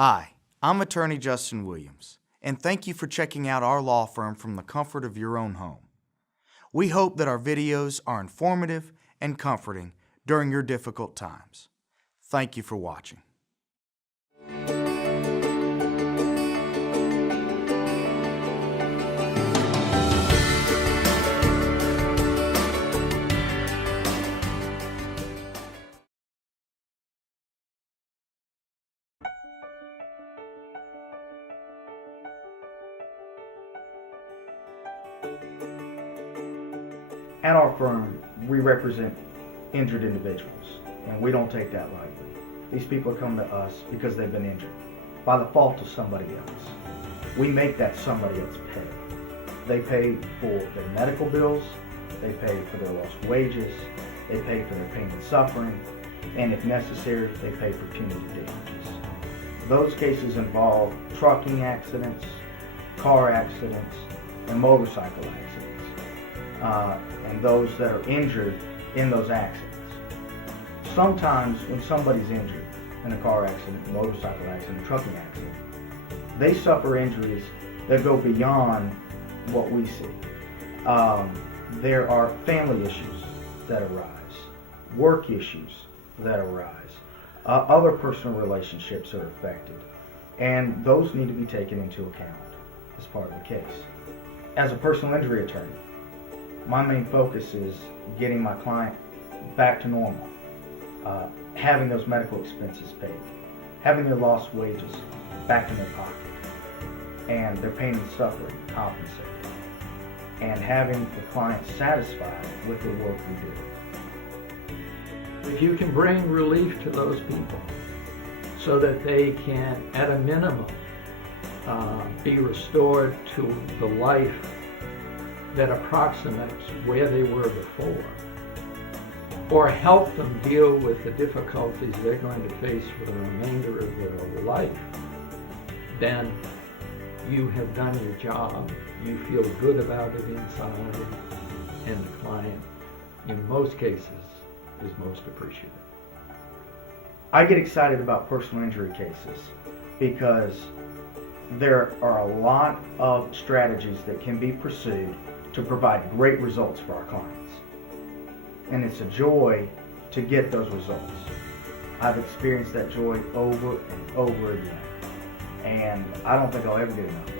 Hi, I'm attorney Justin Williams, and thank you for checking out our law firm from the comfort of your own home. We hope that our videos are informative and comforting during your difficult times. Thank you for watching. At our firm, we represent injured individuals, and we don't take that lightly. These people come to us because they've been injured by the fault of somebody else. We make that somebody else pay. They pay for their medical bills, they pay for their lost wages, they pay for their pain and suffering, and if necessary, they pay for punitive damages. Those cases involve trucking accidents, car accidents, and motorcycle accidents. And those that are injured in those accidents. Sometimes when somebody's injured in a car accident, motorcycle accident, trucking accident, they suffer injuries that go beyond what we see. There are family issues that arise, work issues that arise, other personal relationships are affected, and those need to be taken into account as part of the case. As a personal injury attorney, my main focus is getting my client back to normal, having those medical expenses paid, having their lost wages back in their pocket, and their pain and suffering compensated, and having the client satisfied with the work we do. If you can bring relief to those people so that they can, at a minimum, be restored to the life that approximates where they were before, or help them deal with the difficulties they're going to face for the remainder of their life, then you have done your job. You feel good about it inside, and the client, in most cases, is most appreciative. I get excited about personal injury cases because there are a lot of strategies that can be pursued to provide great results for our clients. And it's a joy to get those results. I've experienced that joy over and over again. And I don't think I'll ever get enough.